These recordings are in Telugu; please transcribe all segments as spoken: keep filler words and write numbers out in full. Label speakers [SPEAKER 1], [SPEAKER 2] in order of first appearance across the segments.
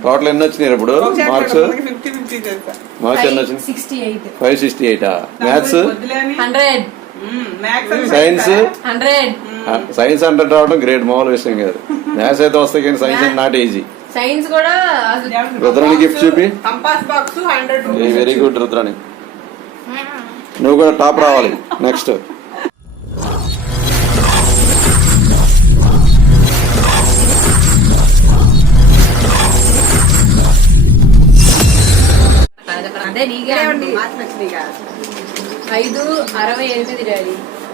[SPEAKER 1] టోటల్ ఎన్ని వచ్చినాయి ఇప్పుడు మార్క్స్? మార్క్స్ ఎన్ని వచ్చినాయి? Five sixty eight. Maths
[SPEAKER 2] hundred,
[SPEAKER 1] science
[SPEAKER 2] hundred.
[SPEAKER 1] Science hundred రావడం గ్రేట్, మామూలు విషయం కాదు. మ్యాథ్స్ అయితే వస్తాయి కానీ సైన్స్ అంటే నాట్ ఈజీ.
[SPEAKER 2] సైన్స్ కూడా
[SPEAKER 1] రుద్రాణి గిఫ్ట్ చూపి. వెరీ గుడ్ రుద్రాణి, నువ్వు కూడా టాప్ రావాలి నెక్స్ట్.
[SPEAKER 2] అదే నీకే ఐదు అరవై ఎనిమిది డాడీ.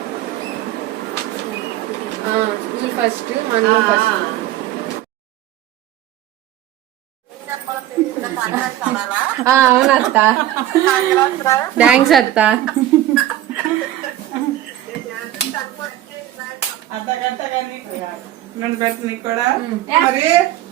[SPEAKER 2] స్కూల్ ఫస్ట్, మండలం ఫస్ట్. అవును అత్త, థ్యాంక్స్ అత్త.
[SPEAKER 3] నన్ను పెట్టు కూడా మరి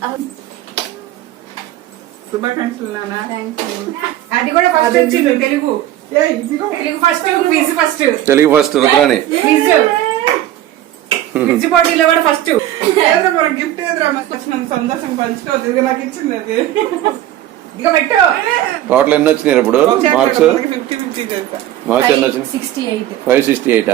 [SPEAKER 3] శుభాకాంక్షలు నాన్న. అది కూడా ఫస్ట్ వచ్చింది Telugu. Telugu first, quiz first.
[SPEAKER 1] Telugu first Rudrani.
[SPEAKER 3] Quiz quiz పోటీలో కూడా ఫస్ట్. ఏదో మన గిఫ్ట్ ఏదో సంతోషం పంచుకోవద్దు, ఇది నాకు ఇచ్చింది అది. ఇక పెట్టు.
[SPEAKER 1] టోటల్ ఎన్ని వచ్చినాయి ఇప్పుడు మార్క్స్?
[SPEAKER 3] ఫిఫ్టీ ఫిఫ్టీ చేస్తా.
[SPEAKER 1] మార్క్స్ ఎన్ని వచ్చినాయి? Five sixty eight.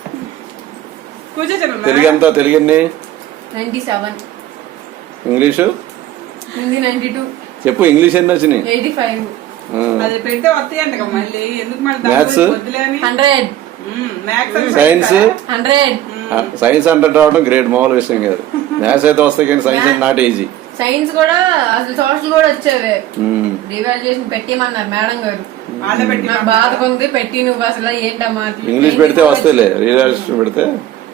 [SPEAKER 1] తెలుగు ఎంత? తెలుగు ఎన్ని?
[SPEAKER 2] Ninety seven.
[SPEAKER 1] English?
[SPEAKER 2] Hindi ninety two.
[SPEAKER 1] చెప్పు, ఇంగ్లీష్ ఎన్ని వచ్చినాయి?
[SPEAKER 2] Eighty five.
[SPEAKER 3] అది పెడితే వస్తాయంట మళ్ళీ ఎందుకు మళ్ళీ
[SPEAKER 1] maths
[SPEAKER 2] hundred,
[SPEAKER 1] science
[SPEAKER 2] hundred.
[SPEAKER 1] Science hundred రావడం గ్రేట్, మామూలు విషయం కాదు. మ్యాథ్స్ అయితే వస్తాయి కానీ సైన్స్ అంటే నాట్ ఈజీ.
[SPEAKER 2] సైన్స్ కూడా అసలు సోషల్ కూడా వచ్చేవే. రివాల్యుయేషన్ పెట్టిమన్నారు మేడం గారు. నాకు బాధగా ఉంది పెట్టి, నువ్వు అసలు ఏంటమ్మా.
[SPEAKER 1] ఇంగ్లీష్ పెడితే వస్తాయిలే, రివాల్యుయేషన్ పెడితే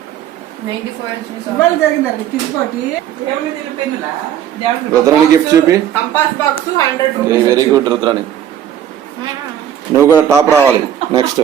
[SPEAKER 1] రుద్రాణి గిఫ్ట్ చూపి. వెరీ గుడ్ రుద్రాణి, నువ్వు కూడా టాప్ రావాలి నెక్స్ట్.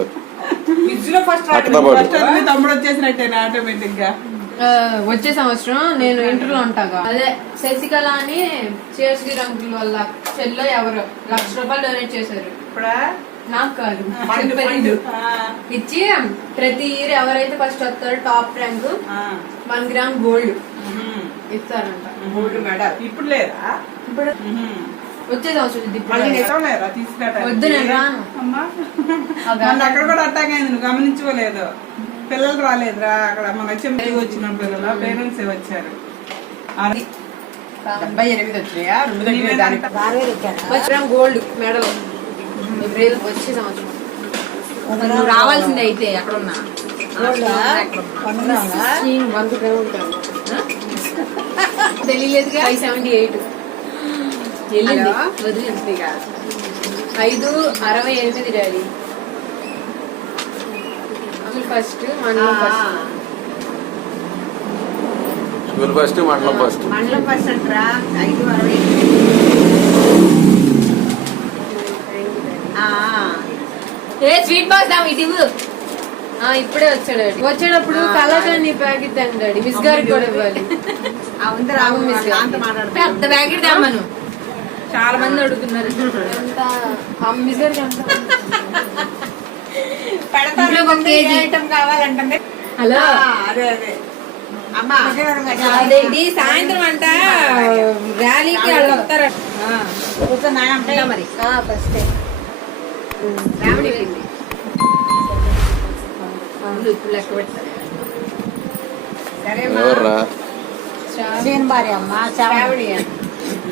[SPEAKER 3] తమ్ముడు వచ్చేసినట్టేనా ఆటోమేటిక్ గా?
[SPEAKER 2] వచ్చే సంవత్సరం నేను ఇంటర్లో ఉంటాగా. అదే శశికళ అని చేసి రంగుల వల్ల చెల్లో ఎవరు లక్ష రూపాయలు డొనేట్ చేశారు.
[SPEAKER 3] ఇప్పుడా?
[SPEAKER 2] నాకు కాదు, ఇచ్చి ప్రతి ఇయర్ ఎవరైతే ఫస్ట్ వస్తారో top rank one gram gold ఇస్తారంట.
[SPEAKER 3] గోల్డ్ మెడల్ ఇప్పుడు లేదా?
[SPEAKER 2] ఇప్పుడు వచ్చే సంవత్సరం
[SPEAKER 3] వద్దు నేను రాను. అక్కడ కూడా అట్టాగైంది, నువ్వు గమనించుకోలేదు. పిల్లలు రాలేదురా అక్కడ మన వచ్చి వచ్చిన పిల్లలు పేరెంట్స్ వచ్చారు. డెబ్బై ఎనిమిది వచ్చినాయా?
[SPEAKER 2] గోల్డ్ మెడల్ వచ్చే సంవత్సరం నువ్వు రావాల్సిందే. అయితే ఎక్కడ ఉన్నా తెలియలేదుగా. ఫైవ్ సెవెంటీ ఎయిట్ వదిలింది. ఐదు అరవై ఎనిమిది డాడీ. స్కూల్ ఫస్ట్, మండలం ఫస్ట్.
[SPEAKER 1] స్కూల్ ఫస్ట్, మండలం ఫస్ట్.
[SPEAKER 3] మండలం ఫస్ట్ అంటారా? ఐదు అరవై
[SPEAKER 2] ఏ స్వీట్ బాక్స్ దా ఇటు ఇప్పుడే వచ్చాడు. వచ్చేటప్పుడు కళాకాని ప్యాకెట్ అంటాడు. మిస్ గారికి కూడా ఇవ్వాలి. పెద్ద ప్యాకెట్ తెమ్మను, చాలా మంది అడుగుతున్నారు. మిస్ గారికి
[SPEAKER 3] కావాలంటే
[SPEAKER 2] హలో
[SPEAKER 3] అదే అదే
[SPEAKER 2] అదేంటి సాయంత్రం అంట ర్యాలీకి వాళ్ళు వస్తారట.
[SPEAKER 3] మరి
[SPEAKER 2] ఫస్ట్ ఇప్పుడు లెక్క పెడతారు.
[SPEAKER 1] ఎవర్రా?
[SPEAKER 3] భార్య అమ్మ